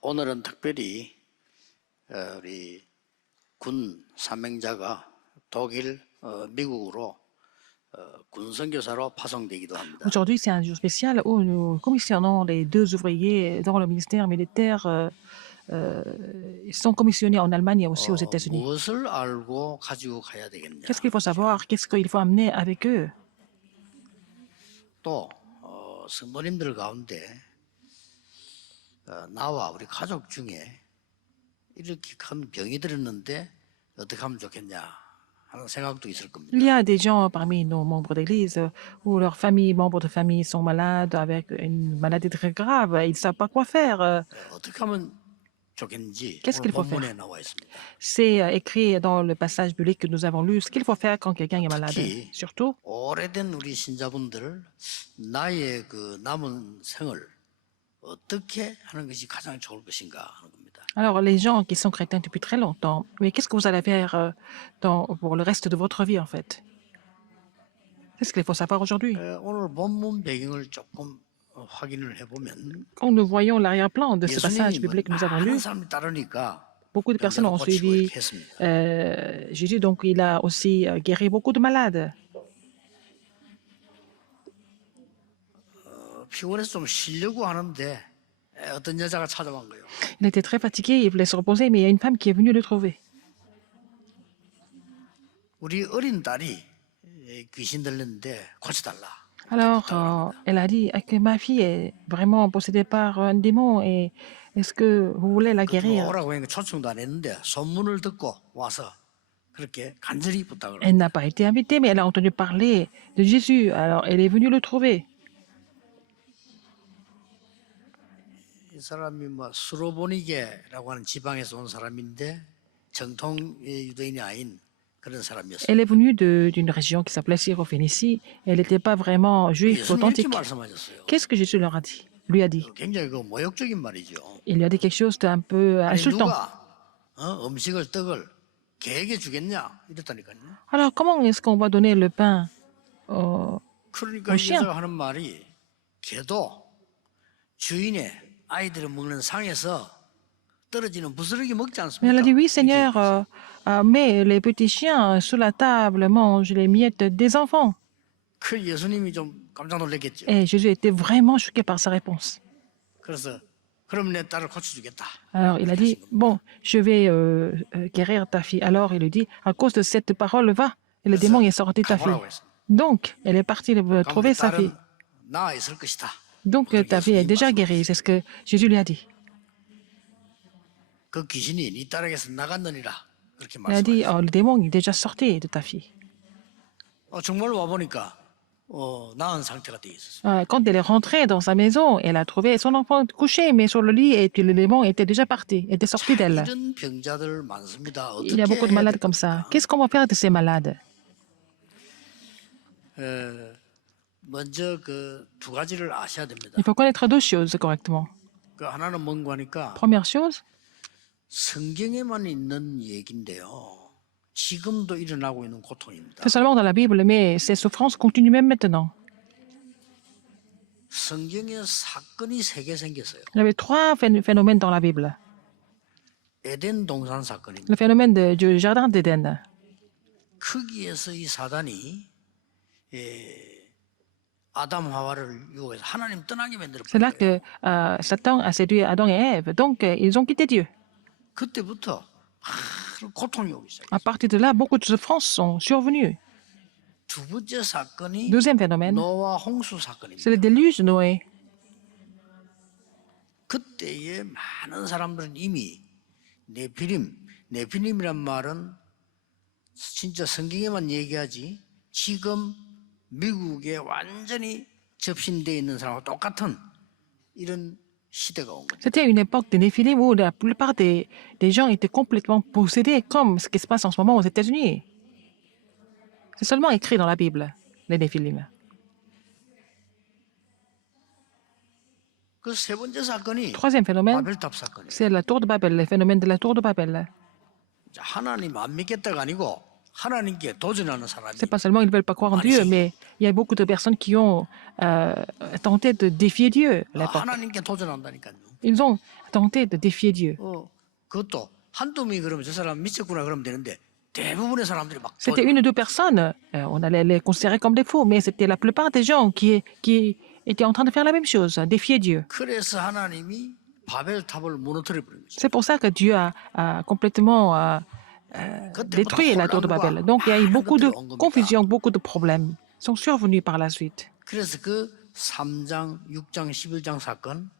오늘은 특별히 우리 군 사명자가 독일, 미국으로 군 선교사로 파송되기도 합니다. Aujourd'hui, c'est un jour spécial où nous commissionnons les deux ouvriers dans le ministère militaire. Ils sont commissionnés en Allemagne et aussi aux États-Unis. 무엇을 알고 가지고 가야 되겠냐? Qu'est-ce qu'il faut savoir? Qu'est-ce qu'il faut amener avec eux? 또 성도님들 가운데 나와 우리 가족 중에 이렇게 큰 병이 들었는데 어떻게 하면 좋겠냐 하는 생각도 있을 겁니다. Il y a des gens parmi nos membres d'église où leurs familles, membres de famille sont malades avec une maladie très grave. Ils ne savent pas quoi faire. 어떻게 하면 좋겠는지 Qu'est-ce 오늘 qu'il faut 본문에 faire? 나와 있습니다. C'est écrit dans le passage biblique que nous avons lu ce qu'il faut faire quand quelqu'un est malade. 특히 Surtout, 오래된 우리 신자분들 나의 그 남은 생을 어떻게 하는 것이 가장 좋을 것인가 하는 겁니다. alors les gens qui sont chrétiens depuis très longtemps, mais qu'est-ce que vous allez faire pour le reste de votre vie en fait? C'est ce qu'il faut savoir aujourd'hui. 오늘 본문 배경을 조금 확인을 해보면 Quand nous voyons l'arrière-plan de ce passage 예수님이 biblique que nous avons 많은 lu, 사람이 따르니까 beaucoup de personnes ont 고치고 suivi 이렇게 했습니다. Jésus, donc il a aussi guéri beaucoup de malades. 피곤해서 좀 쉬려고 하는데 어떤 여자가 찾아온 거예요. Il était très fatigué, il voulait se reposer, mais il y a une femme qui est venue le trouver. 우리 어린 딸이 귀신 들렸는데 고쳐달라. Alors, elle a dit que ma fille est vraiment possédée par un démon et est-ce que vous voulez la 그때 guérir? 오라고 하니까 초청도 안 했는데 소문을 듣고 와서 그렇게 간절히 부탁을 Elle 합니다. n'a pas été invitée, mais elle a entendu parler de Jésus. Alors, elle est venue le trouver. 이 사람이 뭐 수로보니게라고 하는 지방에서 온 사람인데 정통 유대인이 아닌 그런 사람이었어요. Elle est venue d'une région qui s'appelait Syrophénicie. Elle n'était pas vraiment juive 예수님이 이렇게 authentique. 말씀하셨어요. Qu'est-ce que Jésus leur a dit? Lui a dit. 굉장히 그 모욕적인 말이죠. Il lui a dit quelque chose d'un peu 아니 insultant. 누가 음식을 떡을 개에게 주겠냐 이랬다니까요. Alors, comment est-ce qu'on va donner le pain au 그러니까 이 chien? 여자가 하는 말이 개도 주인의 아이들을 먹는 상에서 떨어지는 부스러기 먹지 Mais elle a 않습니까? dit, oui, 이렇게 Seigneur, mais les petits chiens sous la table mangent les miettes des enfants. 그 예수님이 좀 깜짝 놀랐겠죠. Et Jésus était vraiment choqué par sa réponse. 그래서 그럼 내 딸을 고쳐주겠다. Alors, il a dit, bon, je vais guérir ta fille. Alors, il lui dit, à cause de cette parole, va. Et le démon est sorti de ta fille. 가보라고 했어. Donc, elle est partie trouver 그럼 sa fille. 딸은 나아 있을 것이다. Donc, ta fille est déjà guérie. C'est ce que Jésus lui a dit. 그 귀신이 네 딸에게서 나갔느니라 그렇게 Il a dit, 말씀하셨어요. oh, le démon est déjà sorti de ta fille. 정말 와 보니까 나은 상태가 돼 있었어요. Quand elle est rentrée dans sa maison, elle a trouvé son enfant couché, mais sur le lit, et puis le démon était déjà parti, était sorti d'elle. 이런 병자들 많습니다. Il y a beaucoup de 어떻게 해야 malades comme ça. 됩니까? Qu'est-ce qu'on va faire de ces malades? 먼저 그 두 가지를 아셔야 됩니다. Il faut connaître deux choses correctement. 그 하나는 뭔가 하니까 Première chose, 성경에만 있는 얘기인데요. 지금도 일어나고 있는 고통입니다. c'est seulement dans la Bible, mais ces souffrances continuent même maintenant. 성경에 사건이 세 개 생겼어요. Il y avait trois phénomènes dans la Bible. 에덴 동산 사건입니다. Le phénomène du jardin d'Éden. 거기에서 이 사단이 아담 하와를 유혹해서 하나님 떠나게 만들어 C'est là 버려요. que Satan a séduit Adam et Ève. Donc, ils ont quitté Dieu. 그때부터 고통이 오기 시작해요. À partir de là, beaucoup de souffrances sont survenues. 두 번째 사건이 Deuxième phénomène, 노아 홍수 사건입니다. c'est le déluge de Noé. 그때의 많은 사람들은 이미 네피림이란 말은 진짜 성경에만 얘기하지 지금 미국에 완전히 접신되어 있는 사람과 똑같은 이런 시대가 온 거죠. C'était une époque de Néphilim où la plupart des gens étaient complètement possédés, comme ce qui se passe en ce moment aux États-Unis. C'est seulement écrit dans la Bible, les Néphilim. 그 세 번째 사건이 Troisième phénomène, 바벨탑 사건이에요. c'est la tour de Babel, le phénomène de la tour de Babel. 하나님 안 믿겠다가 아니고 하나님께 도전하는 사람이 C'est pas seulement ils ne veulent pas croire en 많이 Dieu, 생겨요. mais il y a beaucoup de personnes qui ont tenté de défier Dieu à l'époque. 하나님께 도전한다니까요. Ils ont tenté de défier Dieu. 그것도 한두 명이 그러면 저 사람 미쳤구나 그러면 되는데 대부분의 사람들이 막 C'était une ou deux personnes, on allait les considérer comme des faux, mais c'était la plupart des gens qui étaient en train de faire la même chose, défier Dieu. 그래서 하나님이 바벨탑을 무너뜨려 버린 거죠. C'est pour ça que Dieu a complètement 그때부터 détruit la tour de Babel. Donc il y a eu 많은 beaucoup de 것들이 온 겁니다. confusion, beaucoup de problèmes sont survenus par la suite. 그래서 그 3장, 6장, 11장 사건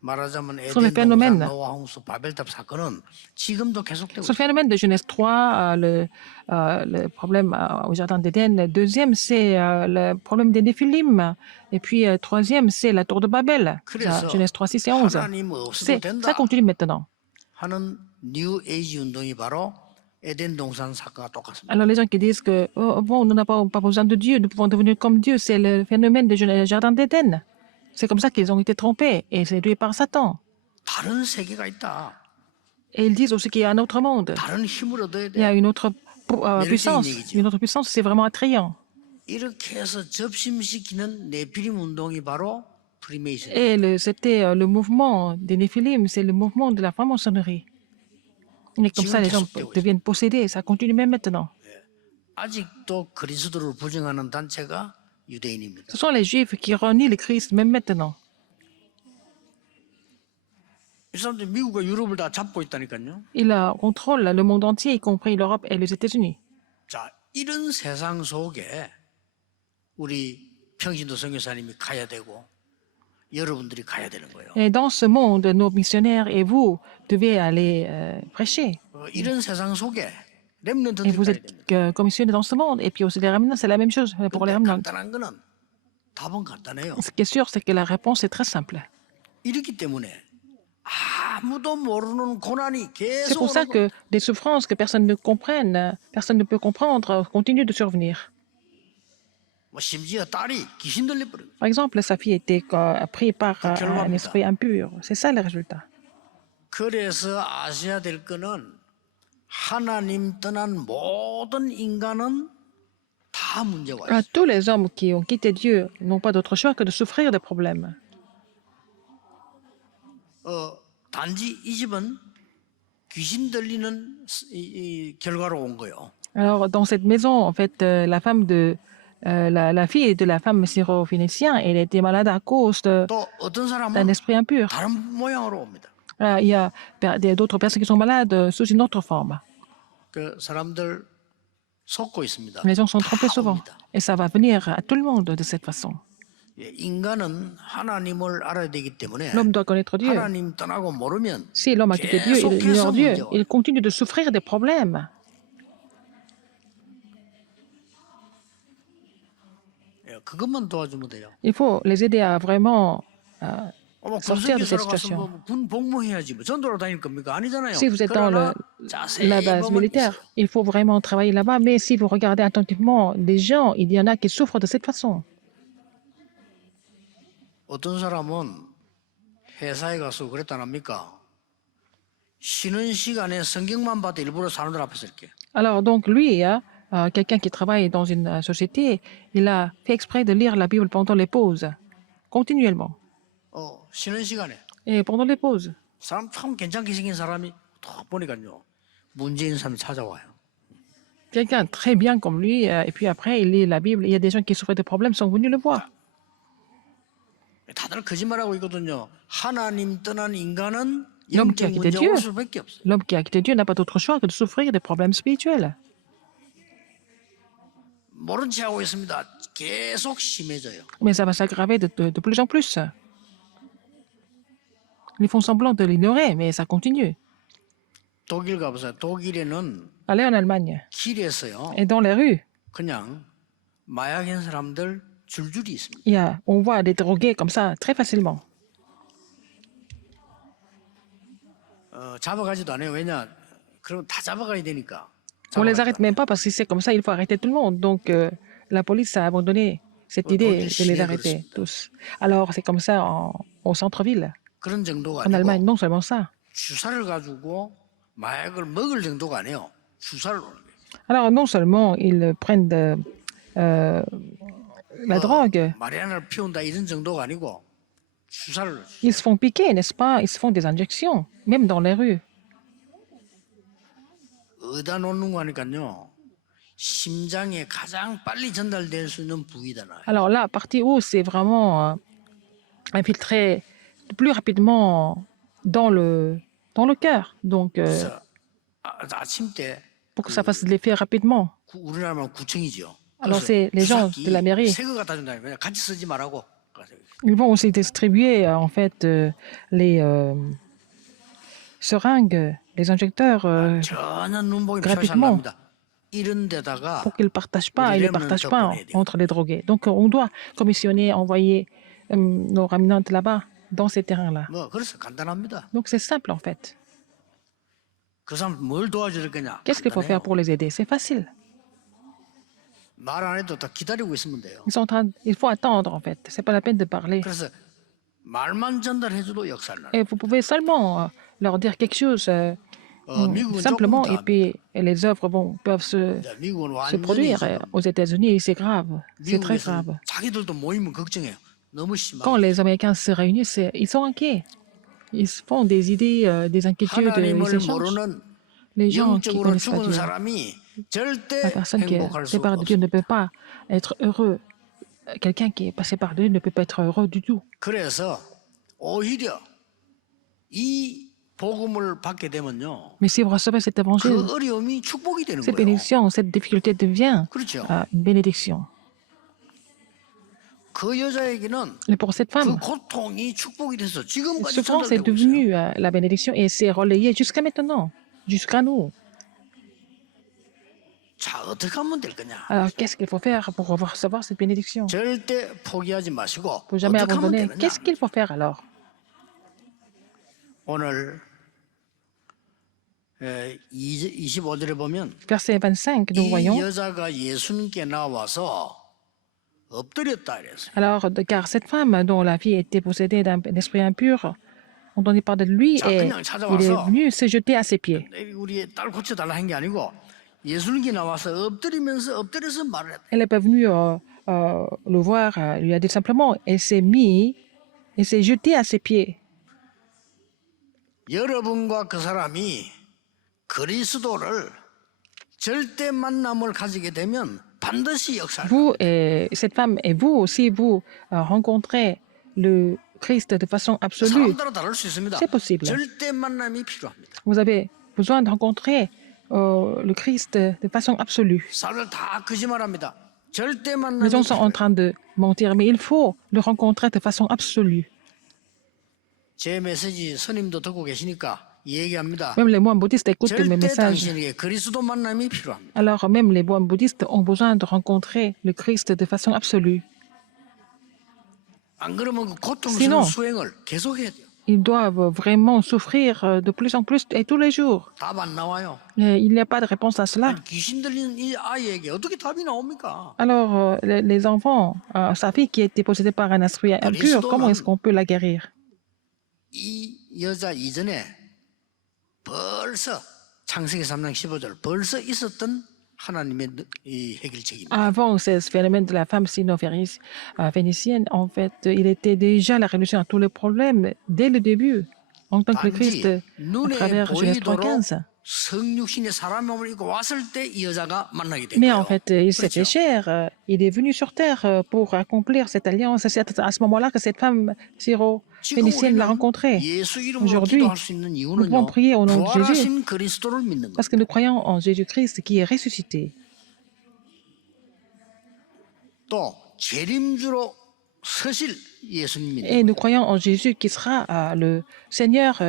말하자면 Sur le 에덴 phénomène. 동산, 노아 홍수, 바벨탑 사건은 지금도 계속되고 Sur le 있어요. phénomène de Genèse 3, le problème au jardin d'Éden. Deuxième, c'est le problème des Néphilim. Et puis, troisième, c'est la tour de Babel. 그래서 Genèse 3, 6 et 11. 하나님 없어도 Ça 된다 continue maintenant. 하는 뉴 에이지 운동이 바로 에덴 동산 사건과 똑같습니다. Alors, les gens qui disent que, oh, bon, nous n'avons pas besoin de Dieu, nous pouvons devenir comme Dieu, c'est le phénomène du jardin d'Éden. C'est comme ça qu'ils ont été trompés et séduits par Satan. 다른 세계가 있다. Et ils disent aussi qu'il y a un autre monde. 다른 힘을 얻어야 Il y a 돼. une autre puissance. Une autre puissance, c'est vraiment attrayant. 이렇게 해서 접심시키는 네피림 운동이 바로 프리메이션. Et c'était le mouvement des Néphilim, c'est le mouvement de la franc-maçonnerie. Et comme ça, les gens deviennent possédés. Ça continue même maintenant. 아직도 그리스도를 부정하는 단체가 유대인입니다. Ce sont les Juifs qui renient le Christ même maintenant. 이 사람들이 미국과 유럽을 다 잡고 있다니까요. Ils contrôlent le monde entier, y compris l'Europe et les États-Unis. 자, 이런 세상 속에 우리 평신도 선교사님이 가야 되고 여러분들이 가야 되는 거예요. Et dans ce monde, nos missionnaires et vous devez aller prêcher. 이런 세상 속에 Et 렘넌트들이 vous 가야 êtes 됩니다. commissionnés dans ce monde. Et puis aussi les remnants, c'est la même chose pour les 근데 remnants. 간단한 거는 답은 간단해요. Ce qui est sûr, c'est que la réponse est très simple. 이렇기 때문에 아무도 모르는 고난이 C'est 계속 pour ça 오는 거예요. que des souffrances que personne ne comprenne, personne ne peut comprendre, continuent de survenir. 뭐 심지어 딸이 귀신 들려버려요. Par exemple, sa fille était prise par un esprit impur. C'est ça le résultat. 그래서 아셔야 될 거는 하나님 떠난 모든 인간은 다 문제가 있어요. Tous les hommes qui ont quitté Dieu n'ont pas d'autre choix que de souffrir des problèmes. 단지 이 집은 귀신 들리는 이 결과로 온 거예요. Alors, dans cette maison, en fait, la fille de la femme syro-phénicienne, elle était malade à cause 또 어떤 d'un 사람은 esprit impur. 다른 모양으로 옵니다. Il y a d'autres personnes qui sont malades sous une autre forme. 그 사람들 속고 있습니다. Les gens sont 다 trompés souvent. 옵니다. Et ça va venir à tout le monde de cette façon. 예, 인간은 하나님을 알아야 되기 때문에 L'homme doit connaître Dieu. 하나님 떠나고 모르면 Si l'homme a quitté Dieu, il ignore Dieu. Il continue de souffrir des problèmes. 예, 그것만 도와주면 돼요. Il faut les aider à vraiment 뭐 sortir de cette 군사기사로 가서 situation. 뭐군 복무해야지 뭐 전도로 다닐 겁니까? 아니잖아요. Si vous êtes dans 그러나 자세히 la base 보면 militaire, 있어요. il faut vraiment travailler là-bas. Mais si vous regardez attentivement des gens, il y en a qui souffrent de cette façon. 어떤 사람은 회사에 가서 그랬다 합니까? 쉬는 시간에 성경만 봐도 일부러 사람들 앞에서 이렇게 Alors, donc, lui, quelqu'un qui travaille dans une société, il a fait exprès de lire la Bible pendant les pauses, continuellement. 쉬는 시간에 Et pendant les pauses, 사람 참 괜찮게 생긴 사람이 딱 보니까요 문제 있는 사람이 찾아와요. quelqu'un très bien comme lui, et puis après, il lit la Bible, il y a des gens qui souffrent de problèmes, sont venus le voir. 다들 거짓말하고 있거든요. 하나님 떠난 인간은 L'homme qui a 영적 quitté 문제가 Dieu, 올 수밖에 없어요. l'homme qui a quitté Dieu n'a pas d'autre choix que de souffrir des problèmes spirituels. 모른 체 하고 있습니다. 계속 심해져요. Mais ça va s'aggraver de plus en plus. Ils font semblant de l'ignorer, mais ça continue. 독일 가보세요. 독일에는 Allez en Allemagne, 길에서요. et dans les rues, 그냥 마약인 사람들 줄줄이 있습니다. on voit des drogués comme ça très facilement. 잡아가지도 않아요. 왜냐? 그럼 다 잡아가야 되니까. On les arrête même pas parce que c'est comme ça, il faut arrêter tout le monde. Donc la police a abandonné cette idée de les arrêter tous. Alors c'est comme ça au centre-ville, 그런 정도가 en Allemagne. 아니고 Non seulement ça. 주사를 가지고 마약을 먹을 정도가 아니에요. 주사를 놓는 거예요. Alors, non seulement ils prennent euh, la drogue, 마리아나를 피운다 이런 정도가 아니고 주사를 ils se font piquer, n'est-ce pas? Ils se font des injections, même dans les rues. 어디다 놓는 거 하니까요. 심장에 가장 빨리 전달될 수 있는 부위다 나. Alors là, partie où c'est vraiment infiltré le plus rapidement dans le cœur. Donc, 그래서 아침 때 pour que ça fasse de l'effet rapidement. 우리나라 말하면 구청이죠. Alors, 그래서 c'est les gens de la mairie. 새거 갖다 준다니까 같이 쓰지 말라고. Ils vont aussi distribuer, en fait, les seringues, les injecteurs 전혀 눈보기 gratuitement 표시합니다. 이런 데다가 pour qu'ils ne partagent pas, ils ne partagent pas entre les drogués. Donc, on doit commissionner, envoyer nos ramenantes là-bas, dans ces terrains-là. 뭐 그래서 간단합니다. Donc, c'est simple, en fait. 그 사람 뭘 도와줄 거냐? Qu'est-ce qu'il faut faire pour les aider? C'est facile. 말 안 해도 다 기다리고 있으면 돼요. Ils sont en train, il faut attendre, en fait. C'est pas la peine de parler. 그래서 말만 전달해줘도 역사를 나요. Et vous pouvez seulement leur dire quelque chose 미국은 simplement, 조금 et 더 puis les œuvres peuvent se 미국은 완전히 produire. 지금 Aux États-Unis, c'est grave. C'est très 미국에서 grave. 자기들도 모이면 걱정해요. 너무 Quand 심하게. les Américains se réunissent, ils sont inquiets. Ils se font des idées, des inquiétudes, ils 하나님을 échangent. 모르는 Les gens qui ne 영적으로 connaissent pas 죽은 Dieu, 사람이 절대 la personne qui 행복할 est 수 séparée de Dieu ne 없습니다. peut pas être heureux. Quelqu'un qui est passé par Dieu ne peut pas être heureux du tout. 그래서 오히려 이 복음을 받게 되면요, Mais si vous recevez cet 그 évangile, 어려움이 축복이 되는 cette 거예요. bénédiction, cette difficulté devient 그렇죠. une bénédiction. 그 여자에게는 Et pour cette 그 femme, 고통이 축복이 돼서 cette 지금까지 souffrance est 전달되고 있어요. devenue la bénédiction et c'est relayé jusqu'à maintenant, jusqu'à nous. 자, 어떻게 하면 될 거냐? Alors, qu'est-ce qu'il faut faire pour recevoir cette bénédiction? Il 절대 포기하지 마시고 ne faut jamais 어떻게 하면 abandonner. 되느냐? Qu'est-ce qu'il faut faire alors? 오늘 25절에 보면 Verset 25, nous 이 voyons. 여자가 예수님께 나와서 엎드렸다 이랬어요. Alors, car cette femme dont la fille était possédée d'un esprit impur, on entendait parler de lui 자, et 그냥 il est 찾아와서 venu se jeter à ses pieds. 우리 딸 고쳐달라 한 게 아니고 예수님께 나와서 엎드려서 말을 했다. Elle n'est pas venue le voir, lui a dit simplement, elle s'est jetée à ses pieds. 여러분과 그 사람이 그리스도를 절대 만남을 가지게 되면 반드시 역사를. Vous et cette femme et vous aussi, vous rencontrez le Christ de façon absolue. 사람따라 다를 수 있습니다. C'est possible. 절대 만남이 필요합니다. Vous avez besoin de rencontrer le Christ de façon absolue. 사람들 다 거짓말합니다. 절대 Les 만남이 gens sont en 필요해요. train de mentir, mais il faut le rencontrer de façon absolue. 제 메시지 스님도 듣고 계시니까 이 얘기합니다. Même les moines bouddhistes écoutent mes 절대 messages. 당신에게 그리스도 만남이 필요합니다. Alors même les moines bouddhistes ont besoin de rencontrer le Christ de façon absolue. 안 그러면 그 Sinon. 고통스러운 수행을 계속해야 돼요. Ils doivent vraiment souffrir de plus en plus et tous les jours. 답 안 나와요. Et il n'y a pas de réponse à cela. 귀신 들린 이 아이에게 어떻게 답이 나옵니까? Alors, les enfants, sa fille qui a été possédée par un esprit impur, comment est-ce qu'on peut la guérir? 이 여자 이전에 벌써 창세기 3장 15절 벌써 있었던 하나님의 이 해결책입니다. Avant ce phénomène de la femme sino-phénicienne, en fait, il était déjà la solution à tous les problèmes dès le début, en tant que le Christ, 단지 à 눈에 travers Genèse 보이도록 3.15. 성육신의 사람 몸을 입고 왔을 때 이 여자가 만나게 된 Mais 거예요. en fait, il s'est fait 그렇죠? chair. Il est venu sur terre pour accomplir cette alliance. C'est à ce moment-là que cette femme 지금 syro-phénicienne l'a 우리는 rencontrée. 예수 이름으로 Aujourd'hui, 기도할 수 있는 nous 이유는요. pouvons prier au nom de Jésus 부활하신 그리스도를 믿는 거예요. parce que nous croyons en Jésus-Christ qui est ressuscité. 또 재림주로 서실 예수님 믿는 Et nous croyons en Jésus qui sera le Seigneur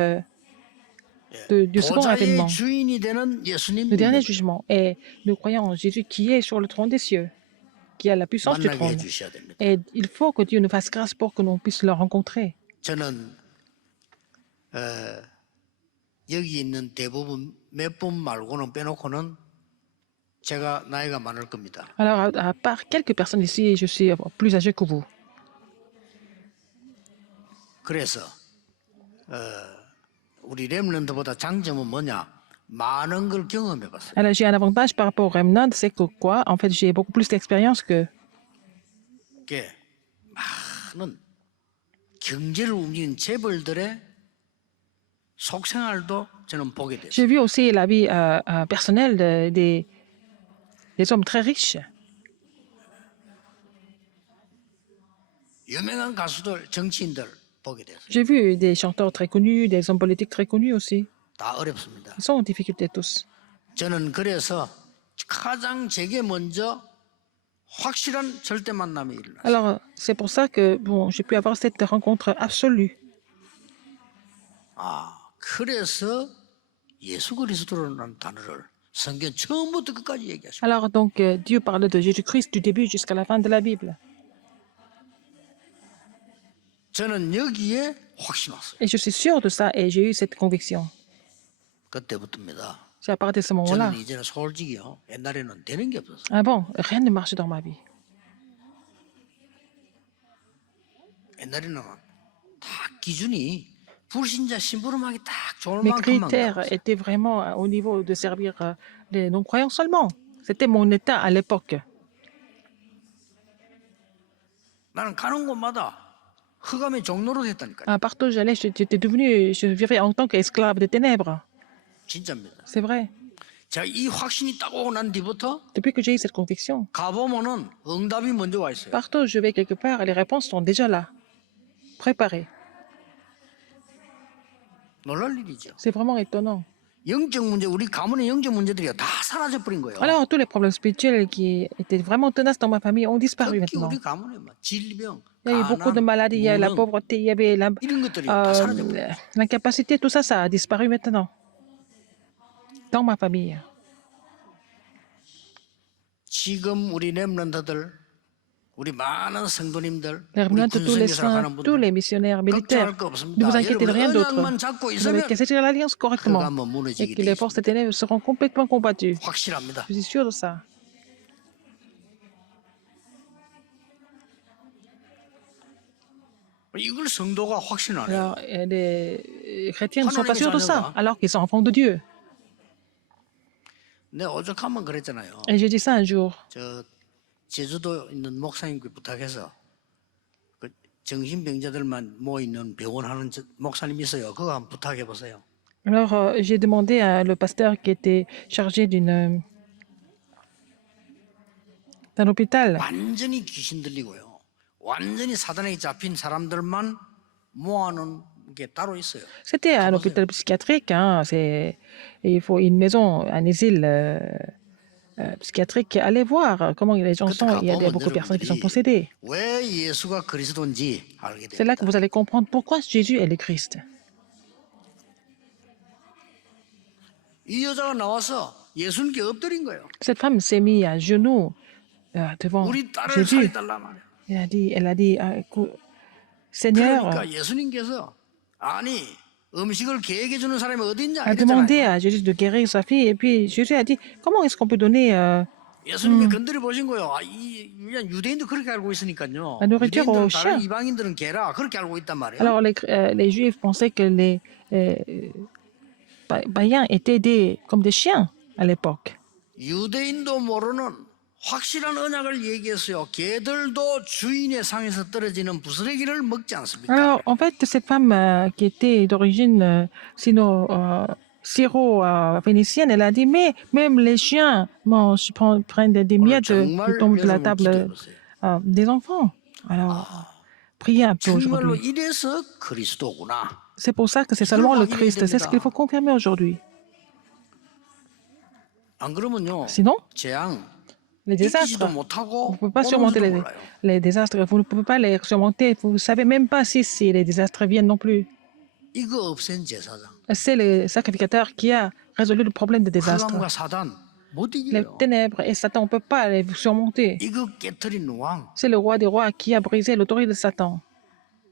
du second 보좌의 avènement, 주인이 되는 예수님 le dernier 믿는 jugement. Et nous croyons en Jésus qui est sur le trône des cieux, qui a la puissance du 만나게 trône. 해주셔야 됩니다. Et il faut que Dieu nous fasse grâce pour que nous puissions le rencontrer. 저는 여기 있는 대부분 몇 분 말고는 빼놓고는 제가 나이가 많을 겁니다. Alors, à part quelques personnes ici, je suis plus âgé que vous. 그래서 우리 렘넌트보다 장점은 뭐냐? 많은 걸 경험해 봤어요. Alors, j'ai un avantage par rapport au remnant, c'est que quoi? En fait, j'ai beaucoup plus d'expérience que. 이게 많은 경제를 움직이는 재벌들의 속생활도 저는 보게 됐어요. J'ai vu aussi la vie personnelle des hommes très riches. 유명한 가수들, 정치인들 보게 됐어요. J'ai vu des chanteurs très connus, des hommes politiques très connus aussi. 다 어렵습니다. Ils sont en difficulté tous. 저는 그래서 가장 제게 먼저 확실한 절대 만남이 일어났어요. Alors, c'est pour ça que bon, j'ai pu avoir cette rencontre absolue. 그래서 예수 그리스도라는 단어를 성경 처음부터 끝까지 얘기하시고 Alors, donc, Dieu parle de Jésus-Christ du début jusqu'à la fin de la Bible. 저는 여기에 확신 왔어요. Et je suis sûr de ça et j'ai eu cette conviction. 그때부터입니다. C'est à partir de ce moment-là. 저는 이제는 솔직히요. 옛날에는 되는 게 없었어요. Ah bon, rien ne marche dans ma vie. 옛날에는 다 기준이 불신자 심부름하기 딱 좋을 Mes 만큼만 critères 가봤어요. étaient vraiment au niveau de servir les non-croyants seulement. C'était mon état à l'époque. 나는 가는 곳마다 흑암의 종로로 됐다니까요. Partout où j'allais, j'étais devenu, je vivais en tant qu'esclave des ténèbres. 진짜입니다. C'est vrai. 제가 이 확신이 딱 오고 난 뒤부터 Depuis que j'ai eu cette conviction, 가보면은 응답이 먼저 와 있어요. partout où je vais quelque part, les réponses sont déjà là, préparées. 놀랄 일이죠. C'est vraiment étonnant. 영적 문제, 우리 가문의 영적 문제들이 다 사라져 버린 거예요. Alors, tous les problèmes spirituels qui étaient vraiment tenaces dans ma famille ont disparu 특히 maintenant. 우리 가문에 막 질병, Il y a eu beaucoup de 가난, maladies, il y a eu la 무능 pauvreté, il y avait 이런 것들이 다 사라져 버린 거예요. l'incapacité, tout ça, ça a disparu maintenant. Dans ma famille. 지금 우리 렘넌트들, 우리 많은 성도님들, Les 우리 remnants de tous les 군성교사로 saints, 가는 tous 분들 les missionnaires militaires, 걱정할 거 ne 없습니다. vous inquiétez de rien 여러분 d'autre. 언약만 잡고 Vous avez 있으면 qu'à saisir l'alliance correctement 흑암은 et 무너지게 que 돼 les forces des 있습니다. ténèbres seront complètement combattues. 확실합니다. Je suis sûr de ça. 이걸 성도가 확신 안 해요. Alors, les chrétiens ne sont pas sûrs de ça, alors qu'ils sont enfants de Dieu. 내 오죽하면 그랬잖아요. Et j'ai dit ça un jour. 저 제주도 있는 목사님께 부탁해서 그 정신병자들만 모여 있는 병원 하는 목사님 있어요. 그거 한번 부탁해 보세요. Alors, j'ai demandé à le pasteur qui était chargé d'un hôpital. 완전히 귀신 들리고요. 완전히 사단에 잡힌 사람들만 모아놓은 게 따로 있어요. C'était un hôpital psychiatrique. Hein, il faut une maison, un asile psychiatrique. Allez voir comment les gens sont. Il y a beaucoup de personnes qui sont possédées. 왜 예수가 그리스도인지 알게 C'est là 됩니다. que vous allez comprendre pourquoi Jésus est le Christ. 이 여자가 나와서 예수님께 엎드린 거예요. Cette femme s'est mise à genoux devant 우리 딸을 Jésus. 살려달라 말이야. Elle a dit, Seigneur, 그러니까 예수님께서 아니 음식을 계획해 주는 사람이 어디 있냐 a demandé 이랬잖아요. à Jésus de guérir sa fille. Et puis Jésus a dit, comment est-ce qu'on peut donner 예수님이 건드려 보신 거예요. 그냥 유대인도 그렇게 알고 있으니까요. La nourriture 유대인들은 aux 다른 chiens. 이방인들은 개라 그렇게 알고 있단 말이에요. Alors les Juifs pensaient que les païens étaient comme des chiens à l'époque. 유대인도 모르는 확실한 언약을 얘기했어요. 개들도 주인의 상에서 떨어지는 부스러기를 먹지 않습니까? Alors en fait, cette femme qui était d'origine syro-phénicienne, elle a dit, mais même les chiens prennent des 오늘 miettes 정말 qui tombent de la 여러분 table 기도해보세요. des enfants. Alors, priez un peu 정말로 aujourd'hui. 이래서 그리스도구나. C'est pour ça que c'est seulement le Christ. C'est ce qu'il faut confirmer aujourd'hui. 안 그러면요. Sinon, 재앙 les 이기지도 désastres, 못하고 vous ne pouvez pas surmonter 오는지도 몰라요. les désastres. Vous ne pouvez pas les surmonter. Vous ne savez même pas si les désastres viennent non plus. 이거 없앤 제사장. C'est le sacrificateur qui a résolu le problème des désastres. 흑암과 사단 못 Les 이겨요. ténèbres et Satan, on ne peut pas les surmonter. 이거 깨뜨린 왕. C'est le roi des rois qui a brisé l'autorité de Satan.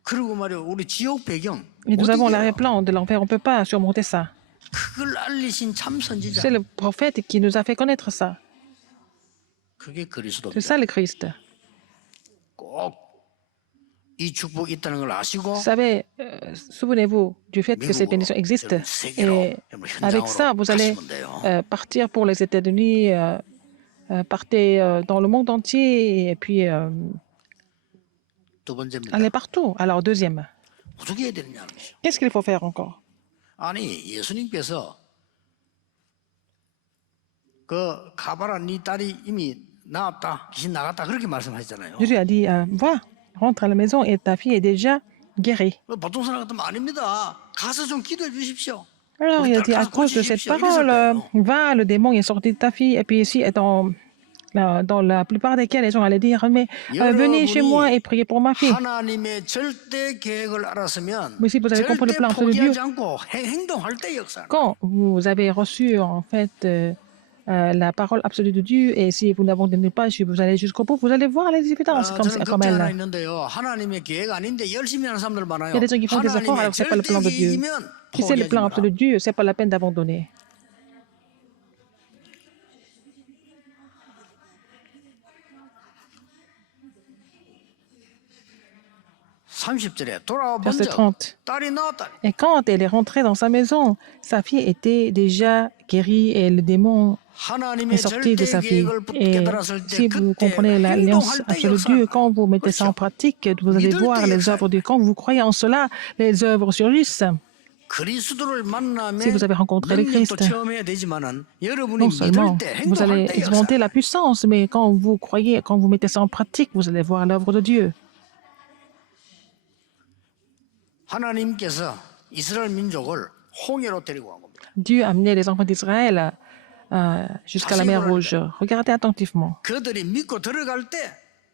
그리고 말이야 우리 지옥 배경 Et 못 nous avons 이겨요. l'arrière-plan de l'enfer. On ne peut pas surmonter ça. 그걸 알리신 참 선지자. C'est le prophète qui nous a fait connaître ça. 그게 C'est 그리스도입니다. ça le Christ. 꼭 이 축복이 있다는 걸 아시고 Vous savez, souvenez-vous du fait que ces 미국으로 bénédictions existent. 여러분 세계로 Et 여러분 avec ça, 현장으로 vous allez 가시면 돼요. partir pour les États-Unis, partez dans le monde entier et puis 두 번째입니다. allez partout. Alors, deuxième, 어떻게 해야 되느냐는 것이죠. qu'est-ce qu'il faut faire encore? 아니 예수님께서 그 가봐라 네 딸이 이미 나왔다 귀신 나갔다 그렇게 말씀하셨잖아요. Jésus a dit, va, rentre à la maison et ta fille est déjà guérie. 보통 사람 같으면 아닙니다. 가서 좀 기도해 주십시오. Alors, il a dit, à cause de cette parole, va, le démon est sorti de ta fille. Et puis ici, dans la plupart des cas, les gens allaient dire, mais venez chez moi et priez pour ma fille. 하나님의 절대 계획을 알았으면 Mais si vous avez compris le 절대 plan absolu de Dieu, 포기하지 않고 행동할 때 역사. quand vous avez reçu en fait la parole absolue de Dieu, et si vous n'abandonnez pas, si vous allez jusqu'au bout, vous allez voir les évidences 저는 comme 걱정 하나 elle. 있는데요. 하나님의 계획 아닌데 열심히 하는 사람들 많아요. Il y a des gens qui font des efforts alors que ce n'est pas le plan de Dieu. 계획이면 Si c'est le 포기하지 plan 마라. absolu de Dieu, ce n'est pas la peine d'abandonner. 돌아와 본 Verset 적 30. 딸이 나왔다. Et quand elle est rentrée dans sa maison, sa fille était déjà guérie et le démon est 하나님의 sorti de 절대 sa fille. 계획을 Et 깨달았을 때 si vous 그때 comprenez l'alliance 행동할 때 absolue de Dieu, quand vous mettez ça en pratique, vous allez voir les œuvres de Dieu. Quand vous croyez en cela, les œuvres surgissent. 그리스도를 만나면 Si vous avez rencontré le 능력도 Christ, 체험해야 되지만은 여러분이 non seulement 믿을 때 vous allez 행동할 때 expérimenter 역사. la puissance, mais quand vous croyez, quand vous mettez ça en pratique, vous allez voir l'œuvre de Dieu. 하나님께서 이스라엘 민족을 홍해로 데리고 간 겁니다. Dieu a amené les enfants d'Israël jusqu'à la mer Rouge. Regardez attentivement. 그들이 믿고 들어갈 때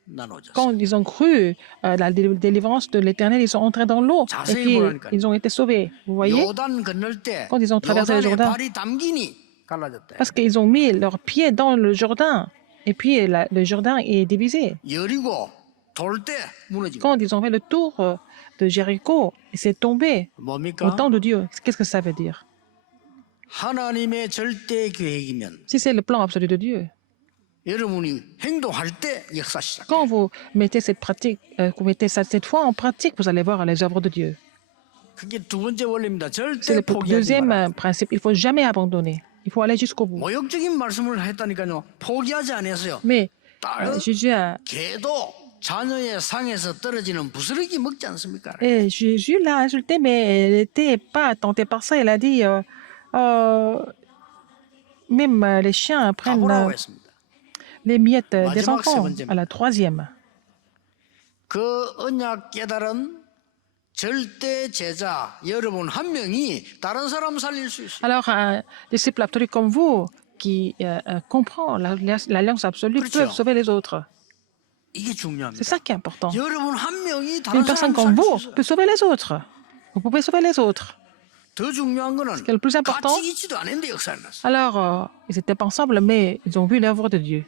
나눠졌어요. Quand ils ont cru la délivrance de l'Éternel, ils sont entrés dans l'eau et puis ils ont été sauvés. Vous voyez? 요단 건널 때 Quand ils ont traversé le 요단에 Jourdain. 발이 담기니 갈라졌대. Parce qu'ils ont mis leurs pieds dans le Jourdain et puis le Jourdain est divisé. 여리고 돌 때 무너지고. Quand ils ont fait le tour de Jéricho, c'est tombé au 뭡니까? temps de Dieu. Qu'est-ce que ça veut dire? 하나님의 절대 계획이면 Si c'est le plan absolu de Dieu, 여러분이 행동할 때 역사 시작. quand vous mettez cette pratique, vous mettez cette foi en pratique, vous allez voir les œuvres de Dieu. 그게 두 번째 원리입니다. C'est 절대 le 포기하지 deuxième 마라. principe. Il ne faut jamais abandonner. Il faut aller jusqu'au bout. 모욕적인 말씀을 했다니까요. 포기하지 않았어요. Mais 딸 Jésus a 개도 자녀의 상에서 떨어지는 부스러기 먹지 않습니까? Et Jésus l'a insultée, mais elle n'était pas tentée par ça. Elle a dit, même les chiens prennent 가보라고 했습니다. les miettes des 마지막 세 enfants. 번째입니다. À la troisième. 그 언약 깨달은 절대 제자 여러분 한 명이 다른 사람 살릴 수 있어요. Alors, un disciple absolu comme vous, qui comprend l'alliance absolue, 그렇죠. peut sauver les autres. 이게 C'est 중요합니다. ça qui est important. 여러분 한 명이 Une 다른 personne 사람 comme 살릴 vous 수 있어요. peut sauver les autres. Vous pouvez sauver les autres. 더 중요한 거는 Ce qui est le plus important, 같이 있지도 않은데 역사를 났어요. alors, ils n'étaient pas ensemble, mais ils ont vu l'œuvre de Dieu.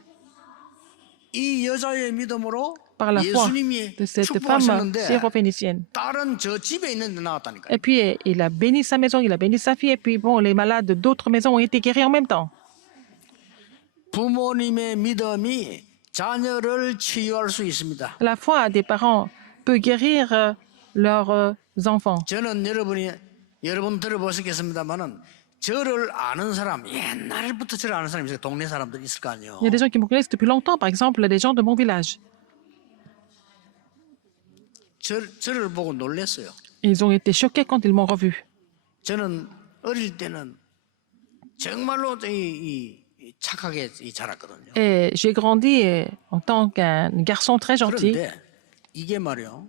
이 여자의 믿음으로 Par la foi 예수님이 de cette femme 축복하셨는데 syrophénicienne. 딸은 저 집에 있는데 나왔다니까요. Et puis, il a béni sa maison, il a béni sa fille, et puis, bon, les malades d'autres maisons ont été guéris en même temps. 부모님의 믿음이 자녀를 치유할 수 있습니다. La foi des parents peut guérir leurs enfants. 저는 여러분 들어보셨겠습니다만은 저를 아는 사람 옛날부터 저를 아는 사람이 있어요. 동네 사람들 있을 거 아니에요. Il y a des gens qui me connaissent depuis longtemps, par exemple, des gens de mon village. 저를 보고 놀랐어요. Ils ont été choqués quand ils m'ont revu. 저는 어릴 때는 정말로 이 착하게 자랐거든요. Et j'ai grandi en tant qu'un garçon très gentil. 그런데 이게 말이요.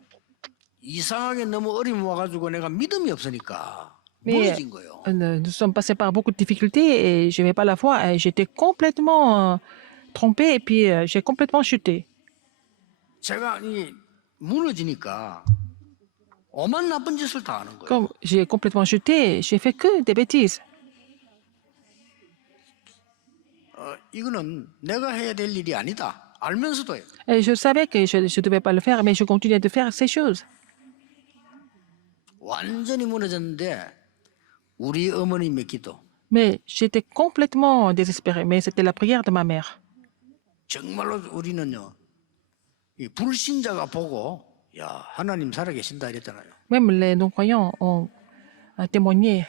이상하게 너무 어림이 와가지고 내가 믿음이 없으니까 Mais 무너진 거예요. nous sommes passés par beaucoup de difficultés et je n'avais pas la foi. Et j'étais complètement trompé et puis j'ai complètement chuté. 제가 이 무너지니까 오만 나쁜 짓을 다 하는 거예요. Comme j'ai complètement chuté, j'ai fait que des bêtises. 이거는 내가 해야 될 일이 아니다. 알면서도 해요. Et je savais que je ne devais pas le faire, mais je continuais de faire ces choses. 완전히 무너졌는데 우리 어머님의 기도. Mais j'étais complètement désespéré. Mais c'était la prière de ma mère. 정말로 우리는요. 이 불신자가 보고 야, 하나님 살아계신다 이랬잖아요. Même les non-croyants ont témoigné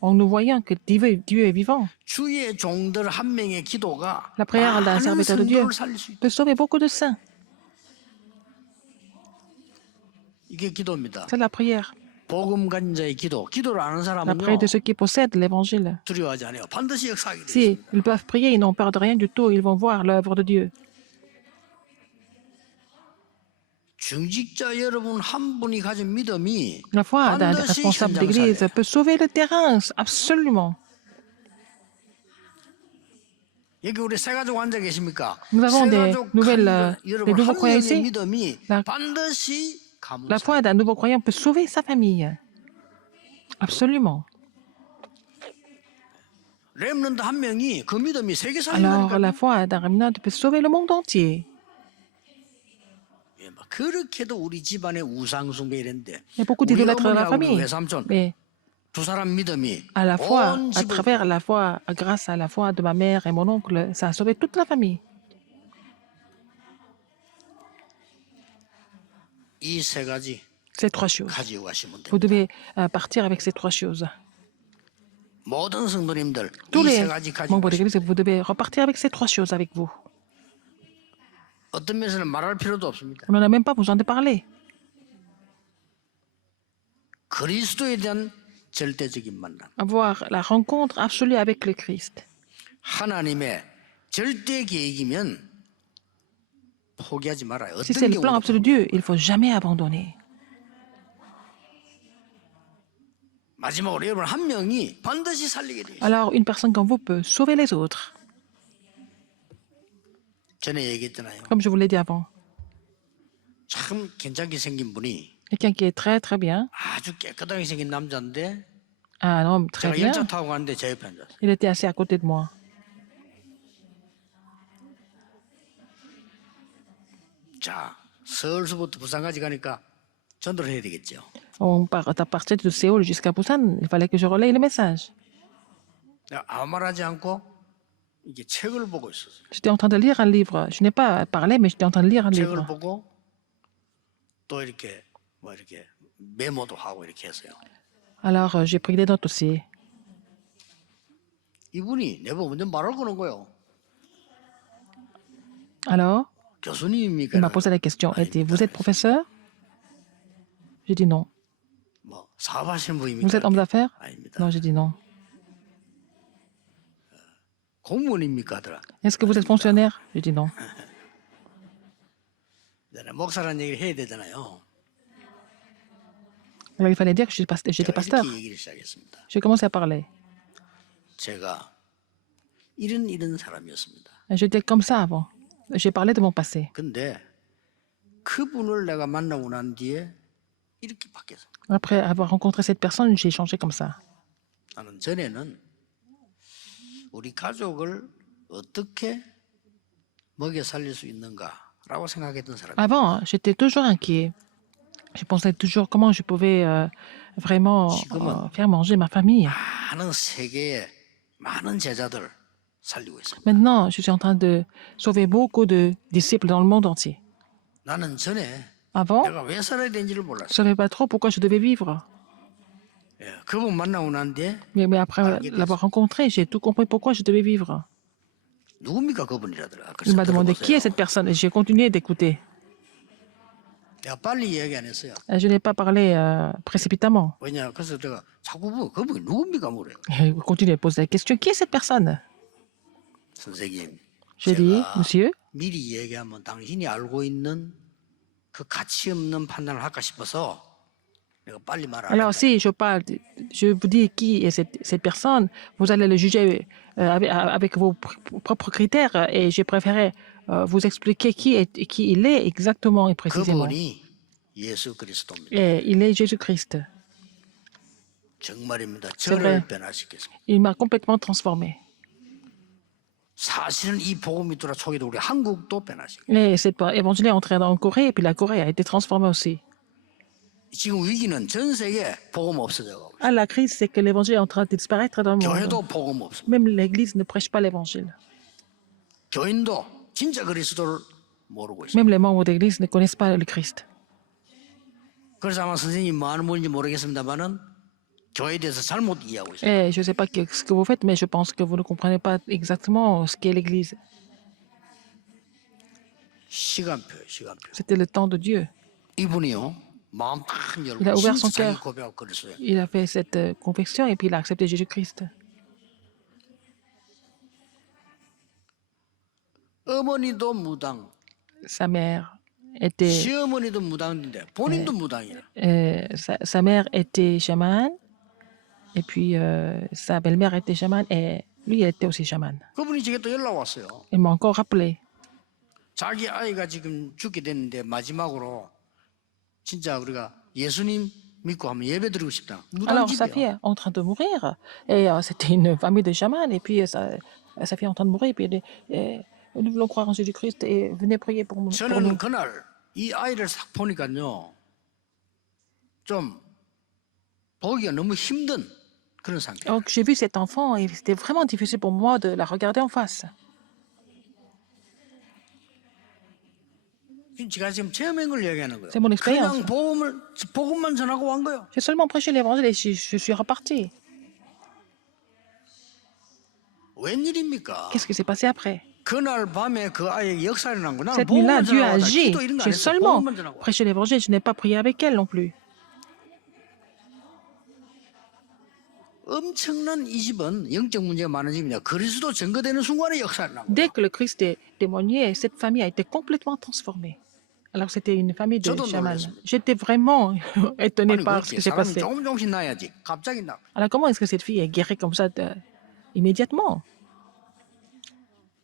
en nous voyant que Dieu est vivant. 주의 종들 한 명의 기도가 La prière d'un 많은 serviteur de Dieu 성도를 살릴 수 있다. peut sauver beaucoup de saints. 이게 기도입니다. C'est la prière. 복음 가진 자의 기도. 기도를 아는 La 사람은요. prière de ceux qui possèdent l'évangile. 두려워하지 않아요. 반드시 역사하게 돼 Si 있습니다. ils peuvent prier, ils n'ont peur de rien du tout. Ils vont voir l'œuvre de Dieu. 중직자 여러분 한 분이 가진 믿음이 La foi d'un 반드시 responsable 현장을 d'église 살려요. peut sauver le terrain, absolument. 여기 우리 새 가족 앉아 계십니까? Nous avons 새 des 가족 nouvelles, 한 des 여러분 nouveaux 한 croyants 명의 ici. 믿음이 La- 반드시 가문. La foi d'un nouveau croyant peut sauver sa famille. Absolument. 렘넌트 한 명이 그 믿음이 세계 Alors, 살린다니까. la foi d'un remnant peut sauver le monde entier. 예, 막 그렇게도 우리 집안에 우상 숭배 이랬는데 Il y a beaucoup 우리 d'idolâtres dans la 어머니하고 우리 famille. 외삼촌 Mais 두 사람 믿음이 à la fois, 온 à 집을 travers la foi, grâce à la foi de ma mère et mon oncle, ça a sauvé toute la famille. 이 세 가지 Ces trois choses. 가지고 가시면 Vous 됩니다. devez partir avec ces trois choses. 모든 성도님들 Tous 이 세 les 가지 가지고 membres de 가시면 l'église, vous devez repartir avec ces trois choses avec vous. 어떤 면에서는 말할 필요도 없습니다. On n'en a même pas besoin de parler. 그리스도에 대한 절대적인 만남, Avoir la rencontre absolue avec le Christ. 하나님의 절대 계획이면 포기하지 말아요. Si c'est 어떤 le plan 경우도. absolu de Dieu, il ne faut jamais abandonner. 마지막으로 여러분 한 명이 반드시 살리게 돼요. Alors, une personne comme vous peut sauver les autres. 전에 얘기했잖아요. Comme je vous l'ai dit avant. 참 괜찮게 생긴 분이 Quelqu'un qui est très très bien, 아주 깨끗하게 생긴 남자인데 un homme très 제가 bien, 열차 타고 가는데 제 옆에 앉았어요. il était assis à côté de moi. 자, 서울서부터 부산까지 가니까 전도를 해야 되겠죠. On part à partir de Séoul jusqu'à Busan. Il fallait que je relaye le message. 내가 아무 말하지 않고 이게 책을 보고 있었어요. J'étais en train de lire un livre. Je n'ai pas parlé, mais j'étais en train de lire un 책을 livre. 보고 또 이렇게 뭐 이렇게 메모도 하고 이렇게 했어요. Alors, j'ai pris des notes aussi. 이분이 내가 먼저 말을 거는 거예요. Alors, 교수님입니까? il m'a posé la question. Elle dit, vous êtes professeur? J'ai dit non. 뭐 사업하시는 Vous 분입니까? êtes homme d'affaires? 아닙니다. Non, j'ai dit non. 공무원입니까? 하더라. Est-ce que vous êtes fonctionnaire? J'ai dit non. 내가 목사라는 얘기를 해야 되잖아요. Alors, il fallait dire que j'étais 제가 pasteur. 이렇게 얘기를 시작했습니다. J'ai commencé à parler. 제가 이런 사람이었습니다. J'étais comme ça avant. J'ai parlé de mon passé. 근데 그분을 내가 만나고 난 뒤에 이렇게 바뀌었어. Après avoir rencontré cette personne, j'ai changé comme ça. 나는 전에는 우리 가족을 어떻게 먹여 살릴 수 있는가라고 생각했던 사람이에요. Avant, j'étais toujours inquiet. Je pensais toujours comment je pouvais vraiment faire manger ma famille. 많은 세계의 많은 제자들 살리고 있습니다. Maintenant, je suis en train de sauver beaucoup de disciples dans le monde entier. 나는 전에 Avant, 내가 왜 살아야 되는지를 je ne 몰랐어. savais pas trop pourquoi je devais vivre. 예, 그분 만나고 난 뒤에 Mais après l'avoir rencontré, j'ai tout compris pourquoi je devais vivre. 누굽니까 그분이라더라. Il 그래서 m'a demandé qui est 들어보세요. cette personne et j'ai continué d'écouter. 내가 빨리 이야기 안 했어요. Je n'ai pas parlé précipitamment. 왜냐? 그래서 내가 자꾸 그분이 누굽니까 물어요. J'ai continué à poser la question qui est cette personne? 선생님, J'ai dit, 제가 monsieur, 미리 얘기하면 당신이 알고 있는 그 가치 없는 판단을 할까 싶어서 내가 빨리 말하라. alors si je parle, je vous dis qui est cette personne, vous allez le juger avec vos propres critères et j'ai préféré vous expliquer qui il est exactement et précisément. 그분이 예수 그리스도입니다. Et il est Jésus-Christ. 정말입니다. C'est vrai. 저를 변화시켰습니다. Il m'a complètement transformé. 사실은 이 복음이 들어 초기도 우리 한국도 변화시켰어요. Et cet évangile est entré en Corée et puis la Corée a été transformée aussi. 지금 위기는 전 세계 복음 없어져 가고 Ah, la crise, c'est que l'évangile est en train de disparaître dans le monde. 교회도 복음 없어. Même l'église ne prêche pas l'évangile. 교인도 진짜 그리스도를 모르고 있어요. Même les membres d'église ne connaissent pas le Christ. 그래서 아마 선생님이 뭐 하는 분인지 모르겠습니다만은 교회에 대해서 잘못 이해하고 있어요. Et je ne sais pas ce que vous faites, mais je pense que vous ne comprenez pas exactement ce qu'est l'Église. 시간표예요, 시간표. C'était le temps de Dieu. 이분이요, 마음 딱 열고 Il a ouvert 진짜 son 자기 cœur. 고백하고 그랬어요. Il a fait cette conviction et puis il a accepté Jésus-Christ. 어머니도 무당, Sa mère était, 시어머니도 무당인데 본인도 무당이야. sa mère était chamane et puis sa belle-mère était chamane et lui, il était aussi chamane. 그분이 제게 또 연락 왔어요. Il m'a encore rappelé. 자기 아이가 지금 죽게 됐는데 마지막으로 진짜 우리가 예수님 믿고 한번 예배 드리고 싶다. Alors, sa 무당집이요. fille est en train de mourir et c'était une famille de chamans et puis sa fille est en train de mourir et puis elle dit, nous voulons croire en Jésus-Christ et venez prier pour nous. 저는 그날 이 아이를 싹 보니까요, 좀 보기가 너무 힘든 그런 상태. Donc, j'ai vu cet enfant et c'était vraiment difficile pour moi de la regarder en face. 제가 지금 체험한 걸 얘기하는 거예요. C'est mon expérience. 그냥 복음만 전하고 온 거예요. J'ai seulement prêché l'évangile et je suis reparti. 웬일입니까? Qu'est-ce qui s'est passé après? 그날 밤에 그 아이의 역사를 난 거. 나는 Cette nuit-là, 복음만 Dieu a 전하고 왔다. agi. 기도 이런 거 안 J'ai 했어. seulement 복음만 전하고 왔다. prêché l'évangile, je n'ai pas prié avec elle non plus. 엄청난 이 집은 영적 문제가 많은 집이냐. 그리스도 증거되는 순간에 역사를 난 Dès 거예요. que le Christ est témoigné, cette famille a été complètement transformée. Alors c'était une famille de 저도 chamans. 놀랐습니다. J'étais vraiment étonné 아니 par ce 그렇게 qui s'est 사람이 passé. 조금씩 나야지. 갑자기 나. Alors comment est-ce que cette fille est guérie comme ça immédiatement?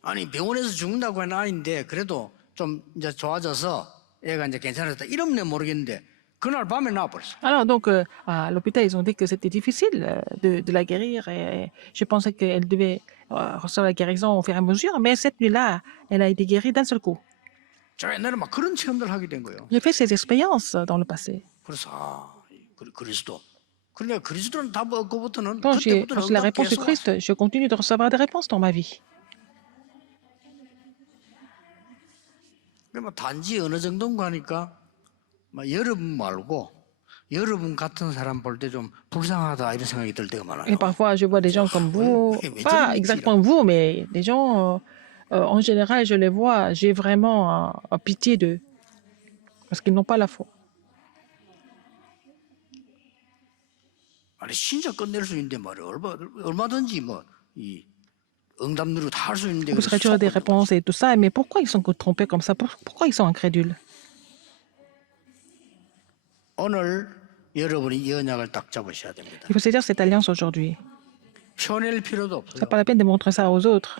아니 병원에서 죽는다고 하는 아이인데 그래도 좀 이제 좋아져서 애가 이제 괜찮았다. 이러면 내가 모르겠는데 그날 밤에 나와버렸어. Alors donc à l'hôpital, ils ont dit que c'était difficile de la guérir et je pensais qu'elle devait recevoir la guérison au fur et à mesure, mais cette nuit-là, elle a été guérie d'un seul coup. 제가 옛날에 막 그런 체험들을 하게 된 거예요. J'ai fait ces expériences dans le passé. 그래서 그리스도. 그러니까 그리스도는 답 얻고부터는 Quand j'ai 그때부터는 reçu la 응답 réponse de 계속 왔어요. Christ, je continue de recevoir des réponses dans ma vie. 그러면 단지 어느 정도인가 하니까 막 여러분 말고 여러분 같은 사람 볼 때 좀 불쌍하다 이런 생각이 들 때가 많아요. Et parfois, je vois des gens comme vous, pas exactement vous, mais des gens, en général, je les vois, j'ai vraiment pitié d'eux, parce qu'ils n'ont pas la foi. 아니 진짜 끝낼 수 있는데 말이야. 얼마든지 뭐이 응답 누리고 다 할 수 있는데 Vous serez toujours des 속고 réponses et tout ça, mais pourquoi ils sont trompés comme ça? Pourquoi ils sont incrédules? 오늘 여러분이 이 언약을 딱 잡으셔야 됩니다. Il faut saisir cette alliance aujourd'hui. 펴낼 필요도 Ça 없어요. n'a pas la peine de montrer ça aux autres.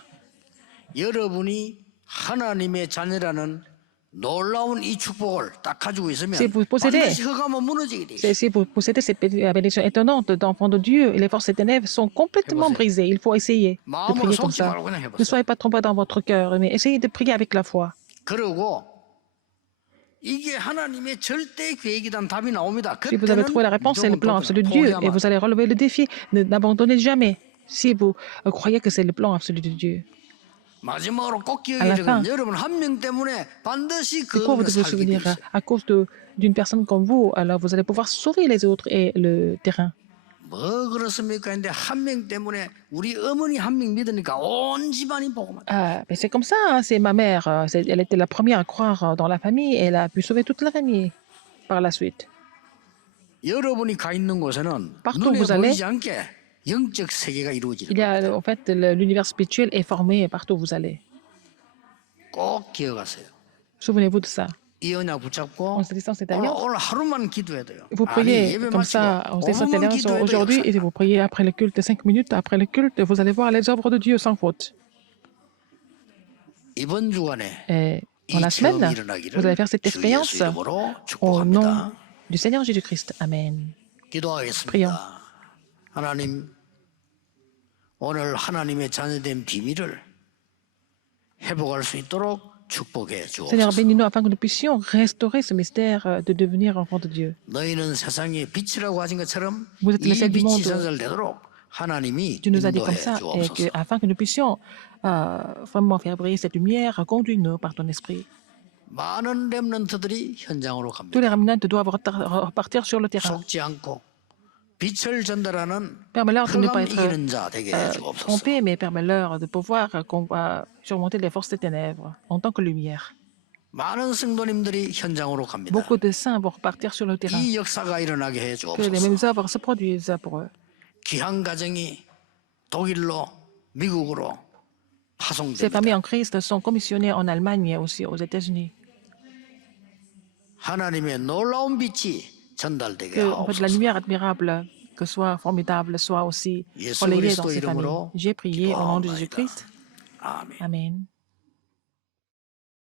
여러분이 하나님의 자녀라는 놀라운 이 축복을 딱 가지고 있으면 Si vous possédez, 반드시 흑암은 무너지게 돼 있어요. si vous possédez cette bénédiction étonnante d'enfants de Dieu, les forces des ténèbres sont complètement brisées. Il faut essayer de 마음으로 prier comme 속지 ça. 말고 그냥 Ne 해보세요. soyez pas trompés dans votre cœur, mais essayez de prier avec la foi. 그리고 이게 하나님의 절대 계획이란 답이 나옵니다. Si vous avez trouvé la réponse, c'est le plan absolu de Dieu et vous allez relever le défi. N'abandonnez jamais si vous croyez que c'est le plan absolu de Dieu. 마지막으로 꼭 À la 기억해야 fin. 되는 여러분 한 명 때문에 반드시 그 C'est quoi vous 은혜를 devez vous 살게 돼 souvenir 있어요. à cause d'une personne comme vous, alors vous allez pouvoir sauver les autres et le terrain. 뭐 그렇습니까? 근데 한 명 때문에 우리 어머니 한 명 믿으니까 온 집안이 복음을. Mais c'est comme ça, hein, c'est ma mère. Elle était la première à croire dans la famille et elle a pu sauver toute la famille par la suite. 여러분이 가 있는 곳에는 Partout 눈에 vous allez, 보이지 않게 영적 세계가 이루어지는 il y 거예요. a en fait l'univers spirituel est formé partout où vous allez. 꼭 기억하세요. Souvenez-vous de ça. 이 언약 붙잡고 En saisissant cette 오늘, alliance, 오늘 하루만 기도해야 돼요. vous 아니 priez 예배 comme 마치고 ça, en saisissant cette 5분만 alliance 기도해도 aujourd'hui et 역사. vous priez après le culte 5 minutes après le culte, vous allez voir les œuvres de Dieu sans faute. 이번 주간에 Et dans 이 la 체험이 semaine, 일어나기를 vous allez faire cette 주 예수 expérience 이름으로 au nom 축복합니다. du Seigneur Jésus-Christ. Amen. 기도하겠습니다. Prions. 하나님, 오늘 하나님의 자녀된 비밀을 회복할 수 있도록 축복해 Seigneur, 주옵소서. bénis-nous afin que nous puissions restaurer ce mystère de devenir enfant de Dieu. 너희는 세상의 빛이라고 하신 것처럼 Vous êtes le 이 sel du 빛이 monde. 전설되도록 하나님이 Tu nous as dit comme 인도해 ça, et 주옵소서. afin que nous puissions vraiment faire briller cette lumière, conduis-nous par ton esprit. 많은 렘넌트들이 현장으로 Tous 갑니다. les remnants doivent repartir sur le terrain. 속지 않고 빛을 전달하는 Permets-leur de ne pas 흑암 être 이기는 자 되게 해주옵소서. trompés, mais permets-leur de pouvoir surmonter les forces des ténèbres en tant que lumière. 많은 성도님들이 현장으로 갑니다. Beaucoup de saints vont repartir sur le terrain. 이 역사가 일어나게 Que les 해주옵소서. mêmes œuvres se produisent pour eux. 귀한 가정이 독일로 미국으로 Ces familles 파송됩니다. en Christ sont commissionnées en Allemagne et aussi aux États-Unis. 하나님의 놀라운 빛이 전달되게 Que en fait, la 하옵소서. lumière admirable, que soit formidable, soit aussi 예수 relayée dans 그리스도 ces familles. 이름으로 J'ai prié au nom de 기도하옵나이다. Jésus-Christ. 아멘. Amen.